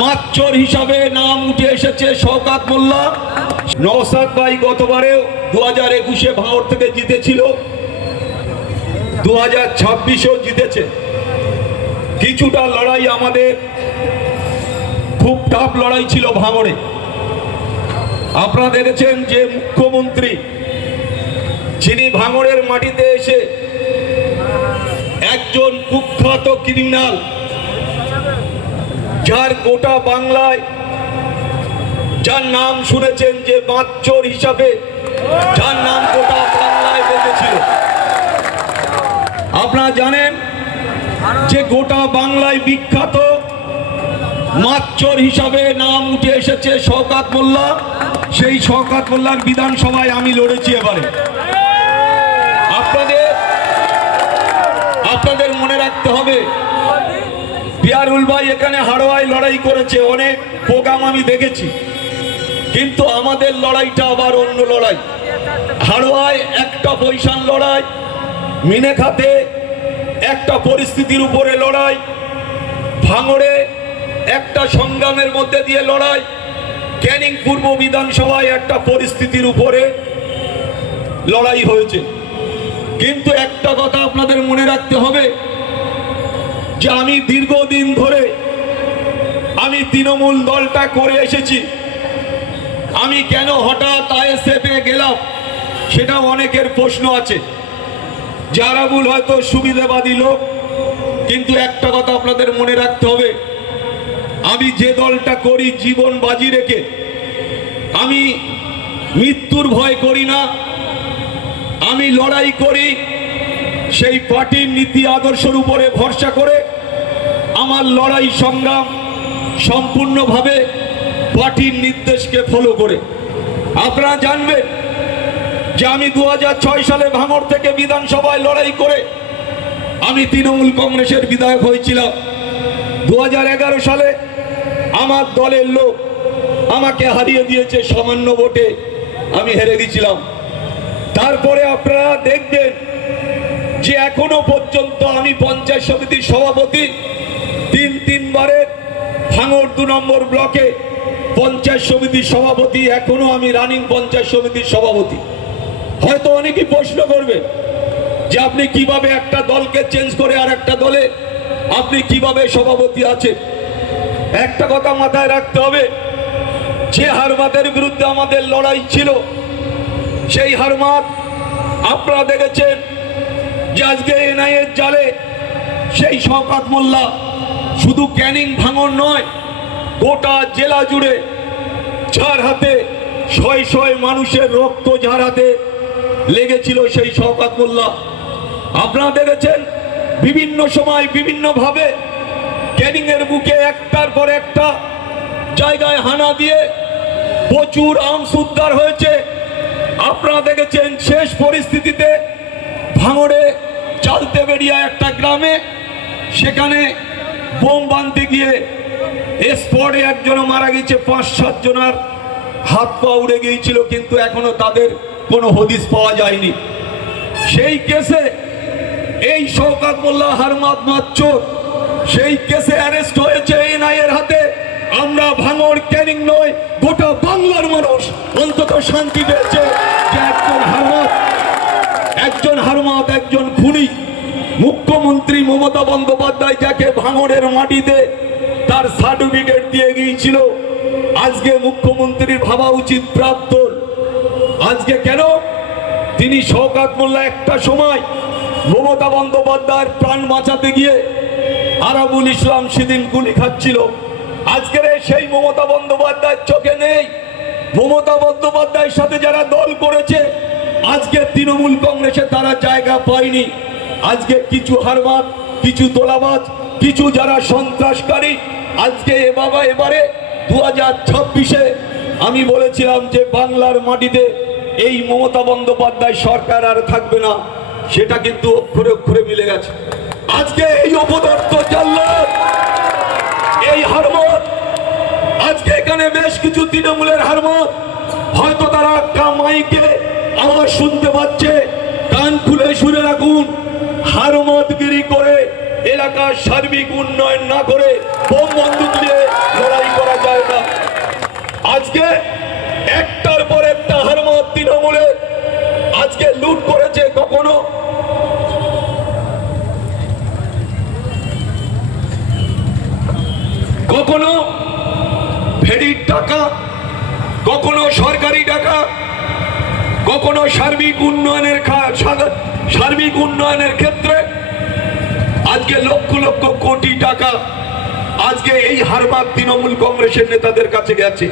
মাতচর হিসাবে নাম উঠে এসেছে শওকত মোল্লা। নওশাদ ভাই গতবারেও 2021-এ ভাঙড় থেকে জিতেছিল, 2026-এও জিতেছে। কিছুটা লড়াই আমাদের খুব টাফ লড়াই ছিল ভাঙড়ে। আপনারা দেখেছেন যে মুখ্যমন্ত্রী যিনি ভাঙড়ের মাটিতে এসে একজন কুখ্যাত ক্রিমিনাল, যার গোটা বাংলায় যার নাম শুনেছেন যে মাতচর হিসাবে, যার নাম গোটা বাংলায় বেঁধেছিল। আপনারা জানেন যে গোটা বাংলায় বিখ্যাত মাতচর হিসাবে নাম উঠে এসেছে শওকত মোল্লা। সেই শওকত মোল্লার বিধানসভায় আমি লড়েছি এবারে। আপনাদের মনে রাখতে হবে, পিয়ারুল ভাই এখানে হাড়োয়ায় লড়াই করেছে, অনেক প্রোগ্রাম আমি দেখেছি, কিন্তু আমাদের লড়াইটা আবার অন্য লড়াই। হাড়োয়ায় একটা বৈশান লড়াই, মিনেখাতে একটা পরিস্থিতির উপরে লড়াই, ভাঙড়ে একটা সংগ্রামের মধ্যে দিয়ে লড়াই, ক্যানিং পূর্ব বিধানসভায় একটা পরিস্থিতির উপরে লড়াই হয়েছে। কিন্তু একটা কথা আপনাদের মনে রাখতে হবে যে আমি দীর্ঘদিন ধরে আমি তৃণমূল দলটা করে এসেছি। আমি কেন হঠাৎ আইএসএফে গেলাম সেটা অনেকের প্রশ্ন আছে। জারাবুল হয়তো সুবিধাবাদী লোক, কিন্তু একটা কথা আপনাদের মনে রাখতে হবে, আমি যে দলটা করি জীবন বাজি রেখে, আমি মৃত্যুর ভয় করি না, আমি লড়াই করি সেই পার্টির নীতি আদর্শের উপরে ভরসা করে। আমার লড়াই সংগ্রাম সম্পূর্ণভাবে পার্টির নির্দেশকে ফলো করে। আপনারা জানবেন যে আমি 2006 সালে ভাঙড় থেকে বিধানসভায় লড়াই করে আমি তৃণমূল কংগ্রেসের বিধায়ক হয়েছিলাম। 2011 সালে আমার দলের লোক আমাকে হারিয়ে দিয়েছে, সামান্য ভোটে আমি হেরে গেছিলাম। তারপরে আপনারা দেখবেন যে এখনো পর্যন্ত আমি পঞ্চায়েত সমিতির সভাপতি, তিনবারের ভাঙড় 2 নম্বর ব্লকে পঞ্চায়েত সমিতির সভাপতি, এখনো আমি রানিং পঞ্চায়েত সমিতির সভাপতি। হয়তো অনেকেই প্রশ্ন করবে যে আপনি কিভাবে একটা দলকে চেঞ্জ করে আর একটা দলে আপনি কিভাবে সভাপতি আছেন। একটা কথা মাথায় রাখতে হবে, যে হারমাতের বিরুদ্ধে আমাদের লড়াই ছিল, সেই হারমাত আপনারা দেখেছেন যে আজকে এনআইএর জালে সেই শওকত মোল্লা শুধু ক্যানিং ভাঙড় নয়, গোটা জেলা জুড়ে যার হাতে শয় মানুষের রক্ত যার হাতে লেগেছিল সেই শওকত মোল্লা। আপনারা দেখেছেন বিভিন্ন সময় বিভিন্নভাবে ক্যানিং এর বুকে একটার পর একটা জায়গায় হানা দিয়ে প্রচুর আর্মস উদ্ধার হয়েছে। আপনারা দেখেছেন শেষ পরিস্থিতিতে ভাঙড়ে চালতে বেরিয়া একটা গ্রামে, সেখানে বোম বাঁধতে গিয়ে স্পটে একজনও মারা গেছে, 5-7 জনের হাত পা উড়ে গিয়েছিল, কিন্তু এখনো তাদের কোনো হদিস পাওয়া যায়নি। সেই কেসে এই শওকত মোল্লা হারমাত মাতচর, সেই কেসে অ্যারেস্ট হয়েছে এনআইএর হাতে। আমরা ভাঙড় ক্যানিং নয়, গোটা বাংলার মানুষ অন্তত শান্তি পেয়েছে যে একজন হারমাত, একজন খুনি। মুখ্যমন্ত্রী মমতা বন্দ্যোপাধ্যায় যাকে ভাঙড়ের মাটিতে তার সার্টিফিকেট দিয়ে গিয়েছিল, আজকে মুখ্যমন্ত্রীর ভাবা উচিত প্রাক্তন। আজকে কেন তিনি শওকত মোল্লা একটা সময় মমতা বন্দ্যোপাধ্যায়ের প্রাণ বাঁচাতে গিয়ে আরাবুল ইসলাম সেদিন গুলি খাচ্ছিল, আজকের সেই মমতা বন্দ্যোপাধ্যায়ের চোখে নেই। মমতা বন্দ্যোপাধ্যায়ের সাথে যারা দল করেছে আজকে তৃণমূল কংগ্রেসে তারা জায়গা পায়নি। আজকে কিছু হারমাত, কিছু তোলাবাজ, কিছু যারা সন্ত্রাসকারী, আজকে এবারে 2026-এ আমি বলেছিলাম যে বাংলার মাটিতে এই মমতা বন্দ্যোপাধ্যায় সরকার আর থাকবে না, সেটা কিন্তু অক্ষরে অক্ষরে মিলে গেছে। আজকে এই অপদার্থ জাল্লাদ, এই হারমাত, আজকে এখানে বেশ কিছু তৃণমূলের হারমাত, হয়তো তারা মাইকে আওয়াজ শুনতে পাচ্ছে, কান খুলে শুনে রাখুন। হারমাতগিরি করে এলাকার সার্বিক উন্নয়ন না করে বোম বন্দুক দিয়ে লড়াই আজকে একটার পর একটা হারমাত তৃণমূলে আজকে লুট করেছে। কখনো ফেরির টাকা, কখনো সরকারি টাকা, কখনো সার্বিক উন্নয়নের ক্ষেত্রে আজকে লক্ষ লক্ষ কোটি টাকা আজকে এই হারমাত তৃণমূল কংগ্রেসের নেতাদের কাছে গেছে।